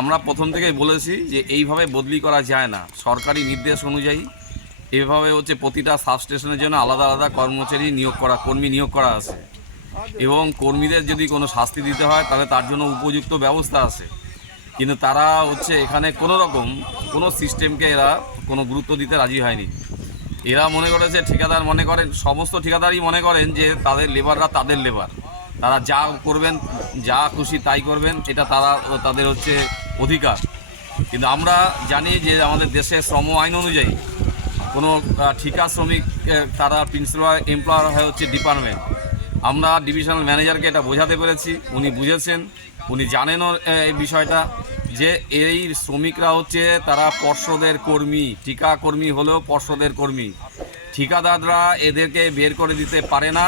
আমরা প্রথম থেকেই বলেছি যে এইভাবে বদলি করা যায় না। সরকারি নির্দেশ অনুযায়ী এভাবে হচ্ছে প্রতিটা সাবস্টেশনের জন্য আলাদা আলাদা কর্মচারী নিয়োগ করা, কর্মী নিয়োগ করা আছে। এবং কর্মীদের যদি কোনো শাস্তি দিতে হয়, তাহলে তার জন্য উপযুক্ত ব্যবস্থা আছে। কিন্তু তারা হচ্ছে এখানে কোনো রকম কোনো সিস্টেমকে এরা কোনো গুরুত্ব দিতে রাজি হয়নি। এরা মনে করেছে ঠিকাদার মনে করেন, সমস্ত ঠিকাদারই মনে করেন যে তাদের লেবাররা তাদের লেবার। তারা যা করবেন, যা খুশি তাই করবেন, এটা তারা তাদের হচ্ছে অধিকার। কিন্তু আমরা জানি যে আমাদের দেশের শ্রম আইন অনুযায়ী কোনো ঠিকা শ্রমিক তারা প্রিন্সিপাল এমপ্লয়ার হয় হচ্ছে ডিপার্টমেন্ট আমরা ডিভিশনাল ম্যানেজারকে এটা বোঝাতে পেরেছি, উনি বুঝেছেন, উনি জানেনও এই বিষয়টা যে এই শ্রমিকরা হচ্ছে তারা পর্ষদের কর্মী, ঠিকা কর্মী হলেও পর্ষদের কর্মী। ঠিকাদাররা এদেরকে বের করে দিতে পারে না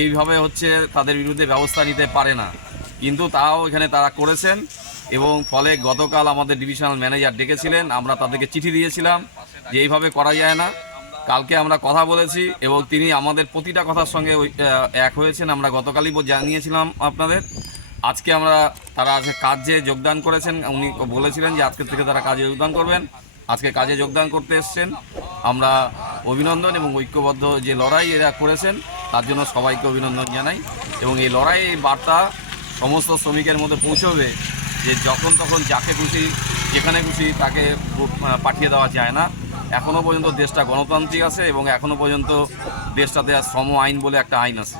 এইভাবে হচ্ছে তাদের বিরুদ্ধে ব্যবস্থা নিতে পারে না। কিন্তু তাও এখানে তারা করেছেন এবং ফলে গতকাল আমাদের ডিভিশনাল ম্যানেজার ডেকেছিলেন, আমরা তাদেরকে চিঠি দিয়েছিলাম যে এইভাবে করা যায় না। কালকে আমরা কথা বলেছি এবং তিনি আমাদের প্রতিটা কথার সঙ্গে এক হয়েছেন। আমরা গতকালই জানিয়েছিলাম আপনাদের। আজকে আমরা তারা আজকে কাজে যোগদান করেছেন। উনি বলেছিলেন যে আজকে থেকে তারা কাজে যোগদান করবেন। আজকে কাজে যোগদান করতে এসছেন। আমরা অভিনন্দন এবং ঐক্যবদ্ধ যে লড়াই এরা করেছেন। তার জন্য সবাইকে অভিনন্দন জানাই। এবং এই লড়াই বার্তা সমস্ত শ্রমিকের মধ্যে পৌঁছবে যে যখন তখন যাকে খুশি, যেখানে খুশি তাকে পাঠিয়ে দেওয়া যায় না। এখনও পর্যন্ত দেশটা গণতান্ত্রিক আছে এবং এখনও পর্যন্ত দেশটাতে শ্রম আইন বলে একটা আইন আছে।